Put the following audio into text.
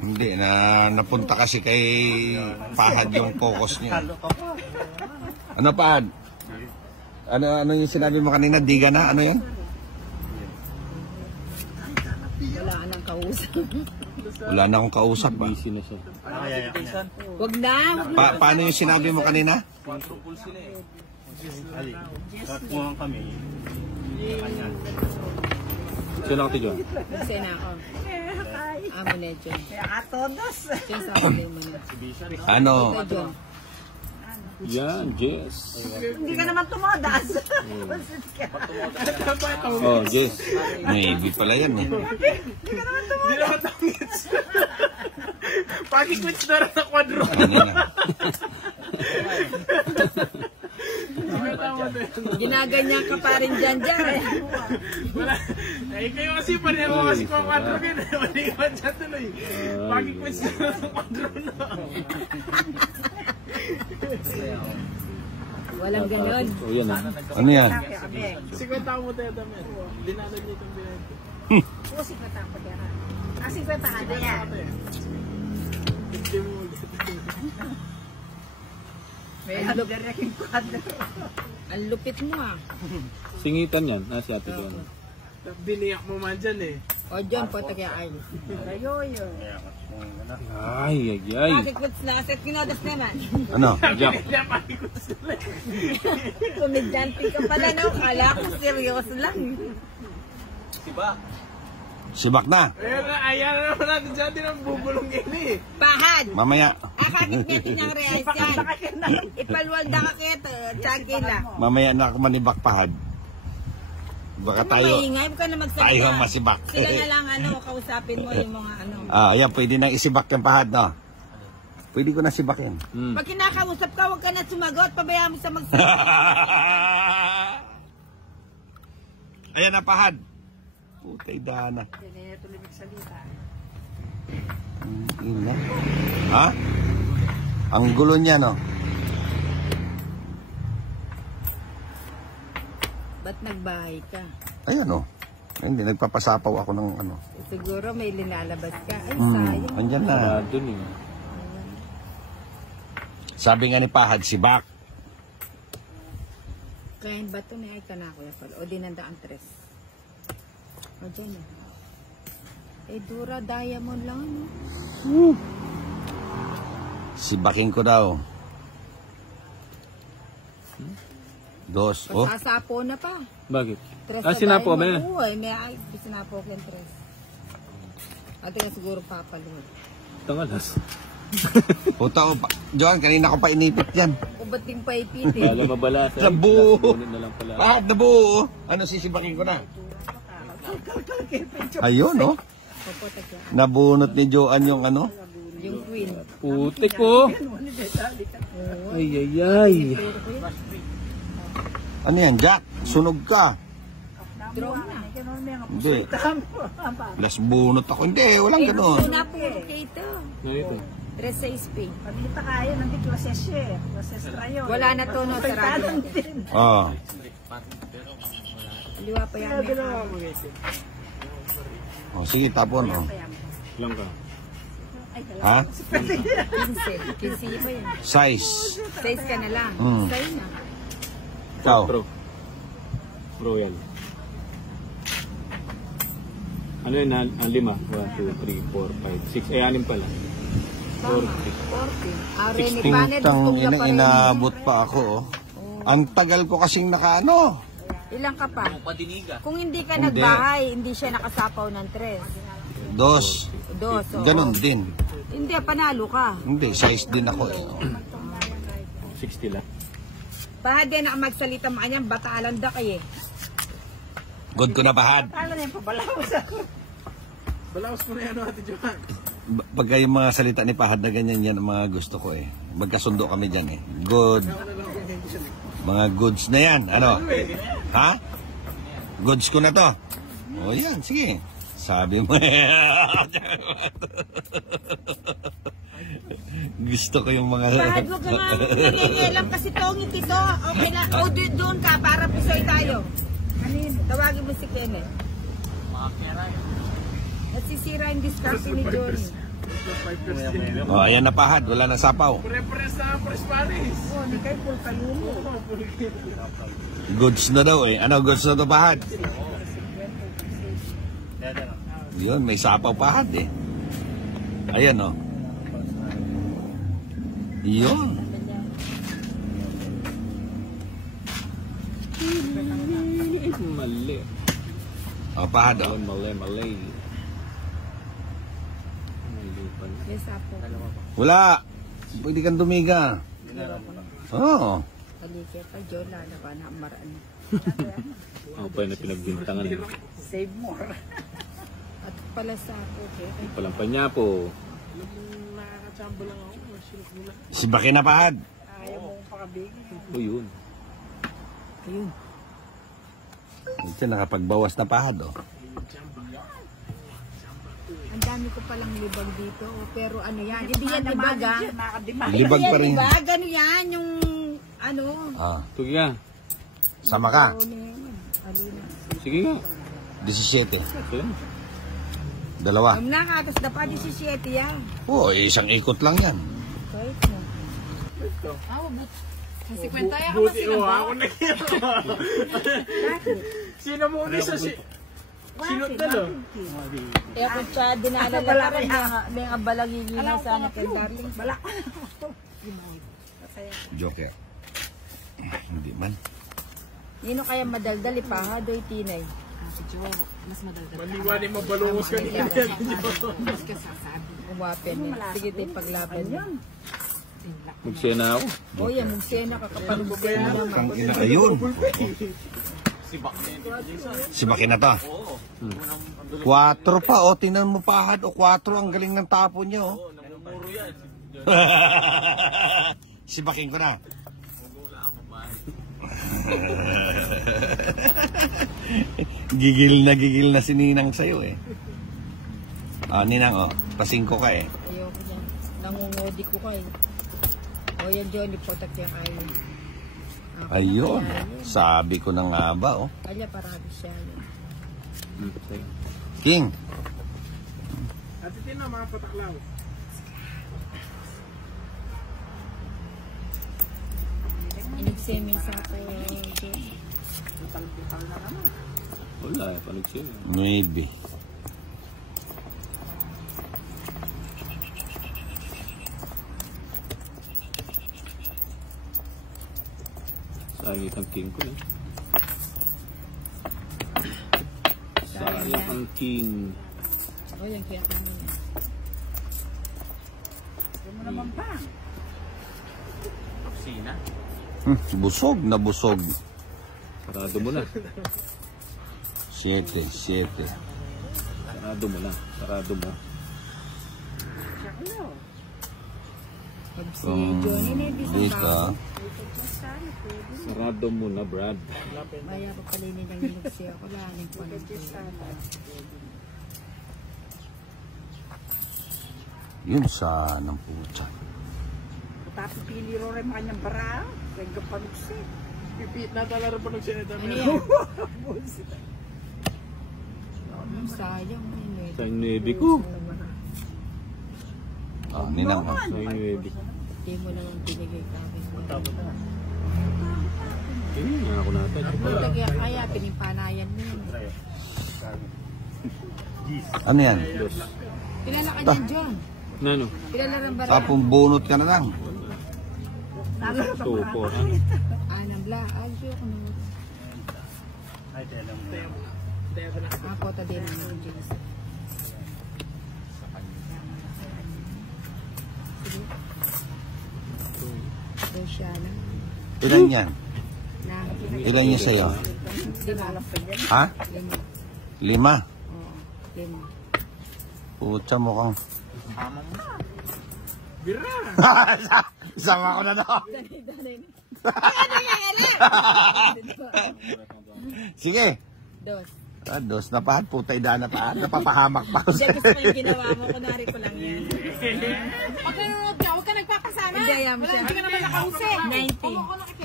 Hindi, napunta kasi kay Pahad yung focus niya. Ano Pahad? Ano yung sinabi mo kanina? Diga na? Ano yun? Wala nang kausap. Wala na akong kausap ba? Wag na. Paano yung sinabi mo kanina? Kumuha kami. Sino ako tiyo? Kasi na ako. Amo na dyan. Kaya ka todos. Diyan sa akin mo na. Ano? Dyan. Yan, Jess. Hindi ka naman tumodas. Oh, Jess. Maybe pala yan eh. Hindi ka naman tumodas. Hindi naman tangits. Pag-quits na rin sa kwadro. Ano na? Ginaganyan ka pa rin dyan dyan. Wala. Eh, kayo kasi pareho kasi kung kwadro ka na. Mali ka dyan tuloy. Pag-quits na rin sa kwadro na. Walang ganon. Oh, yan ah. Ano yan? 50 ako mo tayo damit. Dinanag niyo itong binento. Oo, 50 ako dyan. 50 ano yan? Hindi mo ulit. May halagang kwadro. Ang lupit mo ah. Singitan yan. Si ate ko. Biniyak mo man dyan eh. O dyan po tagay ay. Ayoyo. Ay. Bakit what's na? Set kinadas naman. Ano? Jack. Kaya pag-quits sila. Komedyanti ka pala no. Kala ko seryoso lang. Sibak na. Ayan na naman natin dyan din ang bubulong ini eh. Pahad. Mamaya. Akakit natin ang reais yan. Ipalwalda ka kito. Tsagila. Mamaya na ako manibak Pahad. Baka tayo. Maingay ka na magsalita. Tayo ang masibak. Sila na lang kausapin mo yung mga Ayan, pwede nang isibak yung Pahad, no? Pwede ko na sibak yan. Pag kinakausap ka, huwag ka na sumagot. Pabayaan mo sa magsalita. Ayan na Pahad. Putay dana. Hindi na tuloy magsalita. Ina. Ha? Ang gulo niya, no? Ba't nagbahay ka? Ayun, no? Hindi, nagpapasapaw ako ng ano. Siguro may linalabas ka. Ay, sayang. Andyan na. Dun eh. Sabi nga ni Pahad, sibak. Kain ba ito na ay kanakuya pala? O dinanda ang tres. O dyan na. Eh, Dura, diamond lang, no? Sibakin ko daw. Dos. Oh, Sasapo na pa. Bakit? Tres Sinapo mo diamond. na. Oo, may sinapo ko yung tres. Ate na siguro papaluhod. Tangalas. puta ko pa. Johan, kanina ko pa inipit yan. O ba't yung paipitin? Wala mabalasa. Nabuo. Kunin na lang pala. Pahad, nabuo. Ano, sisibakin ko na. Ayun, no? Opo, tagla. Nabunot ni Joan yung ano. Yung queen. Putik ko. Ay. Ano yan, Jack? Sunog ka. Draw na. Hindi. Las bunot ako. Hindi, walang ganon. Una po ito. Ano ito? Tres sa spin. Pag pa kaya, nanti kloses siya. Kloses rayo. Wala na to, no, sarado. Oh. Liwa pa yan. Oh, sige, tapon. Oh. Lang ka. Ha? 15. 15 pa yan. Size. 6 ka na lang. Sa'yo na. Ikaw. Pro yan. Ano yun? Ang 5? 1, 2, 3, 4, 5, 6. Ay, 6 pala. 40. Are ni 16 Panet. tang inaabot pa ako. Oh. Ang tagal ko kasing nakaano. Ilang ka pa? Kung hindi ka nagbahay, hindi siya nakasapaw ng tres. Dos. Dos. Oo. Ganon din. Hindi, panalo ka. Hindi, size din ako eh. 60 lang. Pahad din na magsalita mo kanyang bataalan da kayo. Good ko na Pahad. Ano na yung pabalaos ako? Balaos mo na yan, Ate Johan. Pagka yung mga salita ni Pahad na ganyan yan, ang mga gusto ko eh. Magkasundo kami dyan eh. Good. Mga goods na yan. Ano? Ha? Goods ko na to. O yan, sige. Sabi mo gusto ko yung mga... Pahad, huwag ka nga nangingilam kasi tongit ito. Okay na. O, doon ka para pisoy tayo. Tawagin mo si Kenneth. Nasisira yung discussion ni Johnny. Oh, ayan na pahad. Wala na sapaw. Pare-pares na press pares. Oh, hindi kayo full kalumo. Goods na daw eh. Ano goods na to pahad? Yun, may sapaw pahad eh. Ayan oh. Yun. Mali. Oh, pahad oh. Mali. Mali pa. Yes, apo. Wala. Pwede kang dumiga. Oo. Kalikya pa, John, lalo pa na maraan. Ako pa na pinagbintangan. Save more. At pala sa ako, okay. Palang panya po. Nakakachamba lang ako. Masilok mula. Si Baki na pahad. Ayaw mong pakabigin. O yun. Ayun. Ito, nakapagbawas na pahad oh. Ang dami ko palang libag dito. Pero ano yan, hindi yan libag ah. Libag pa rin. Libag, ano yan, yung ano. Ah, Tugi ka. sama ka. Alina. Sige nga. 17. Okay. Dalawa. Ang nakatas na pa, 17 yan. Oo, isang ikot lang yan. Kahit mo. Kasi kwenta yan Buti ko ako na yun. Sino mo ulit sa Sino talo? Eh ako siya, dinalala ka rin may abalagin yun na sana kay darling. Bala. Joker. Hindi man. Nino kaya madaldal ipaha, doy tinay. Maniwani mabalungos ka niya. Umapin niya. Sige tayo paglaban niya. Magsena ako. O yan, magsena kakapalugsen na naman. Ang ina ayun. Si Baki na to. 4 pa oh, tinan mo pahad o 4 ang galing ng tapo niya oh. Si Baking ko na. Gigil na si Ninang sa'yo eh. Ah, Ninang oh, pasingko ka eh. Ayoko niyan. Nangungodi ko kayo. O yan, Johnny, potak yan kayo. Ayun, sabi ko na nga ba oh. Kaya parado siya. King. At ito na mga pataklaw. Inigsemin sa ako. Wala, panagsena. Maybe. Sayang itang king ko eh. Sayang ang king. O yan, kaya kami yan. Hindi mo naman pa. Busog na busog. Sarado mo na. 7. Sarado mo na. Sarado mo. Pag si Johnny na ibig Dito. Sarado mo na, Brad. Maya pa palinin ng inigsi ako. Lahanin ko na. Yun sana ang putya. Tapi pili ro rin mga niyang bara. Kaya kapanugsi. Pipit na talaga pa ng seneta. Ano yan? Sayang mo yun eh. Sayang nebi ko. Ah, Ninang oh. Sayang nebi. Hindi mo naman binigay kami. Hindi nga ako natin. Buta kaya pinipanayan mo yun. Ano yan? Dos. Kilala ka dyan, John. Nano? Kilala ng bara. Tapong bunot ka na lang. 2, 4. Anabla. Albi ako naman. Ako tadi naman yung James. Sige. Doon siya na. Ilan yan? Na. Ilan niya sa'yo? 5. Ha? 5? 5. Oo. 5. Putya mo kang... Bira! Isama ko na to. Sige. Dos. Ah, dos na pa. Putay na pa. Napapahamak pa. Diyan gusto ko yung ginawa mo. Kunwari ko lang yan. Huwag ka nagpapasama. Hindi, ayaw mo siya. Hindi ka naman nakausap. 90.